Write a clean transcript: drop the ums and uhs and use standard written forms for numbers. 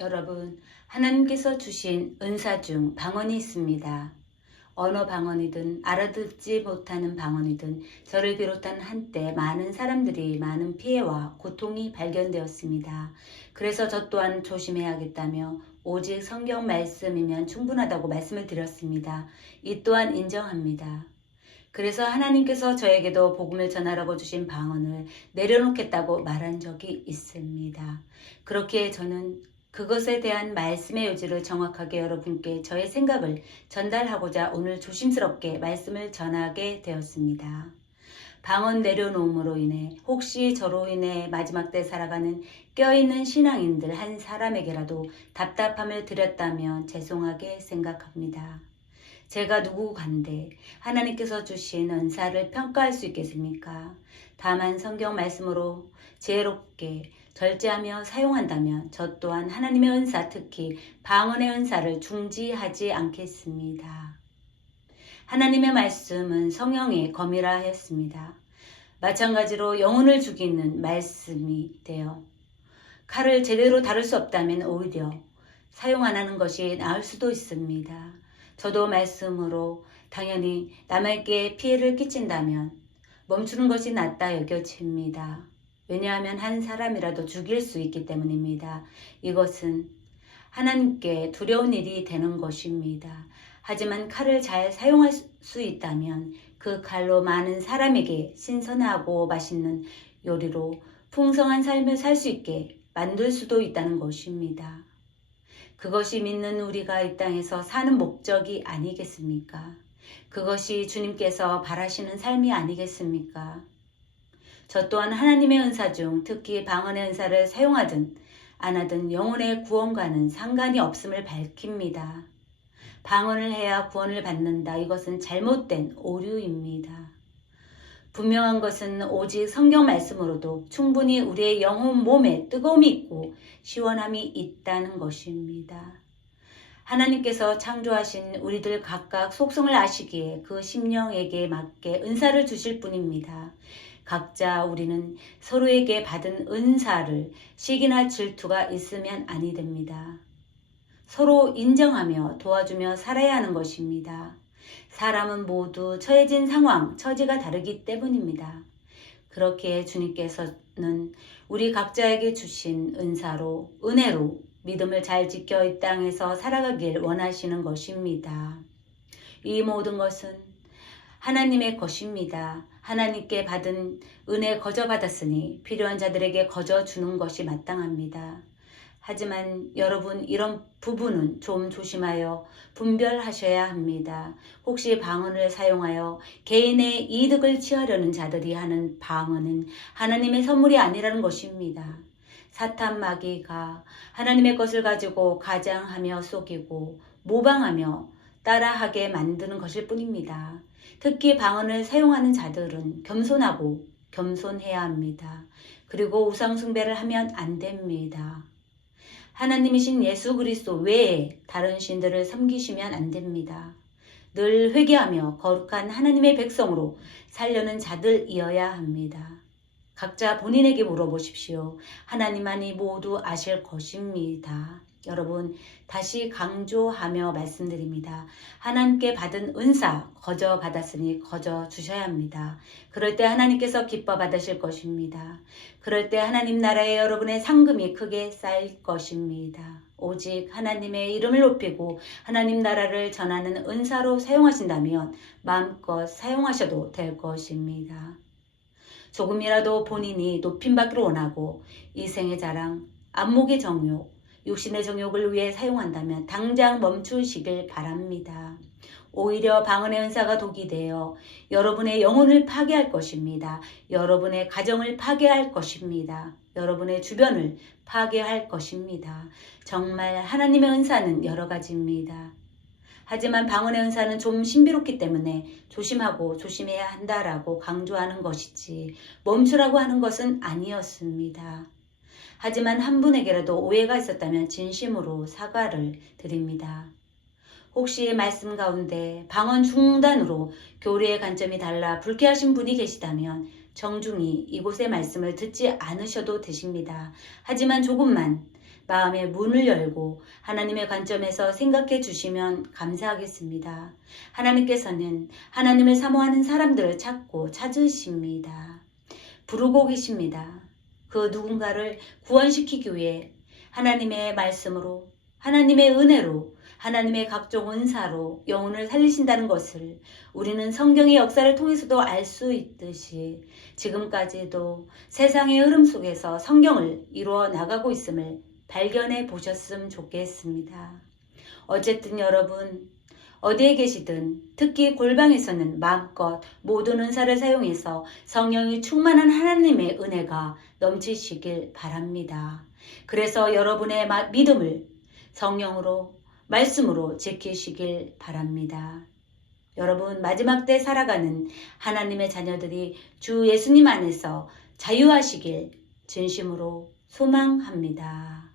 여러분, 하나님께서 주신 은사 중 방언이 있습니다. 언어 방언이든 알아듣지 못하는 방언이든 저를 비롯한 한때 많은 사람들이 많은 피해와 고통이 발견되었습니다. 그래서 저 또한 조심해야겠다며 오직 성경 말씀이면 충분하다고 말씀을 드렸습니다. 이 또한 인정합니다. 그래서 하나님께서 저에게도 복음을 전하라고 주신 방언을 내려놓겠다고 말한 적이 있습니다. 그렇게 저는 그것에 대한 말씀의 요지를 정확하게 여러분께 저의 생각을 전달하고자 오늘 조심스럽게 말씀을 전하게 되었습니다. 방언 내려놓음으로 인해 혹시 저로 인해 마지막 때 살아가는 껴있는 신앙인들 한 사람에게라도 답답함을 드렸다면 죄송하게 생각합니다. 제가 누구간데 하나님께서 주신 은사를 평가할 수 있겠습니까? 다만 성경 말씀으로 지혜롭게 절제하며 사용한다면 저 또한 하나님의 은사, 특히 방언의 은사를 중지하지 않겠습니다. 하나님의 말씀은 성령의 검이라 했습니다. 마찬가지로 영혼을 죽이는 말씀이 되어 칼을 제대로 다룰 수 없다면 오히려 사용 안 하는 것이 나을 수도 있습니다. 저도 말씀으로 당연히 남에게 피해를 끼친다면 멈추는 것이 낫다 여겨집니다. 왜냐하면 한 사람이라도 죽일 수 있기 때문입니다. 이것은 하나님께 두려운 일이 되는 것입니다. 하지만 칼을 잘 사용할 수 있다면 그 칼로 많은 사람에게 신선하고 맛있는 요리로 풍성한 삶을 살 수 있게 만들 수도 있다는 것입니다. 그것이 믿는 우리가 이 땅에서 사는 목적이 아니겠습니까? 그것이 주님께서 바라시는 삶이 아니겠습니까? 저 또한 하나님의 은사 중 특히 방언의 은사를 사용하든 안 하든 영혼의 구원과는 상관이 없음을 밝힙니다. 방언을 해야 구원을 받는다. 이것은 잘못된 오류입니다. 분명한 것은 오직 성경 말씀으로도 충분히 우리의 영혼 몸에 뜨거움이 있고 시원함이 있다는 것입니다. 하나님께서 창조하신 우리들 각각 속성을 아시기에 그 심령에게 맞게 은사를 주실 뿐입니다. 각자 우리는 서로에게 받은 은사를 시기나 질투가 있으면 아니 됩니다. 서로 인정하며 도와주며 살아야 하는 것입니다. 사람은 모두 처해진 상황, 처지가 다르기 때문입니다. 그렇게 주님께서는 우리 각자에게 주신 은사로, 은혜로 믿음을 잘 지켜 이 땅에서 살아가길 원하시는 것입니다. 이 모든 것은 하나님의 것입니다. 하나님께 받은 은혜 거저 받았으니 필요한 자들에게 거저 주는 것이 마땅합니다. 하지만 여러분, 이런 부분은 좀 조심하여 분별하셔야 합니다. 혹시 방언을 사용하여 개인의 이득을 취하려는 자들이 하는 방언은 하나님의 선물이 아니라는 것입니다. 사탄 마귀가 하나님의 것을 가지고 가장하며 속이고 모방하며 따라하게 만드는 것일 뿐입니다. 특히 방언을 사용하는 자들은 겸손하고 겸손해야 합니다. 그리고 우상 숭배를 하면 안 됩니다. 하나님이신 예수 그리스도 외에 다른 신들을 섬기시면 안 됩니다. 늘 회개하며 거룩한 하나님의 백성으로 살려는 자들이어야 합니다. 각자 본인에게 물어보십시오. 하나님만이 모두 아실 것입니다. 여러분, 다시 강조하며 말씀드립니다. 하나님께 받은 은사 거저 받았으니 거저 주셔야 합니다. 그럴 때 하나님께서 기뻐 받으실 것입니다. 그럴 때 하나님 나라에 여러분의 상금이 크게 쌓일 것입니다. 오직 하나님의 이름을 높이고 하나님 나라를 전하는 은사로 사용하신다면 마음껏 사용하셔도 될 것입니다. 조금이라도 본인이 높임받기를 원하고 이생의 자랑, 안목의 정욕, 육신의 정욕을 위해 사용한다면 당장 멈추시길 바랍니다. 오히려 방언의 은사가 독이 되어 여러분의 영혼을 파괴할 것입니다. 여러분의 가정을 파괴할 것입니다. 여러분의 주변을 파괴할 것입니다. 정말 하나님의 은사는 여러 가지입니다. 하지만 방언의 은사는 좀 신비롭기 때문에 조심하고 조심해야 한다라고 강조하는 것이지 멈추라고 하는 것은 아니었습니다. 하지만 한 분에게라도 오해가 있었다면 진심으로 사과를 드립니다. 혹시 말씀 가운데 방언 중단으로 교리의 관점이 달라 불쾌하신 분이 계시다면 정중히 이곳의 말씀을 듣지 않으셔도 되십니다. 하지만 조금만 마음의 문을 열고 하나님의 관점에서 생각해 주시면 감사하겠습니다. 하나님께서는 하나님을 사모하는 사람들을 찾고 찾으십니다. 부르고 계십니다. 그 누군가를 구원시키기 위해 하나님의 말씀으로, 하나님의 은혜로, 하나님의 각종 은사로 영혼을 살리신다는 것을 우리는 성경의 역사를 통해서도 알 수 있듯이 지금까지도 세상의 흐름 속에서 성경을 이루어 나가고 있음을 발견해 보셨으면 좋겠습니다. 어쨌든 여러분, 어디에 계시든 특히 골방에서는 마음껏 모든 은사를 사용해서 성령이 충만한 하나님의 은혜가 넘치시길 바랍니다. 그래서 여러분의 믿음을 성령으로, 말씀으로 지키시길 바랍니다. 여러분, 마지막 때 살아가는 하나님의 자녀들이 주 예수님 안에서 자유하시길 진심으로 소망합니다.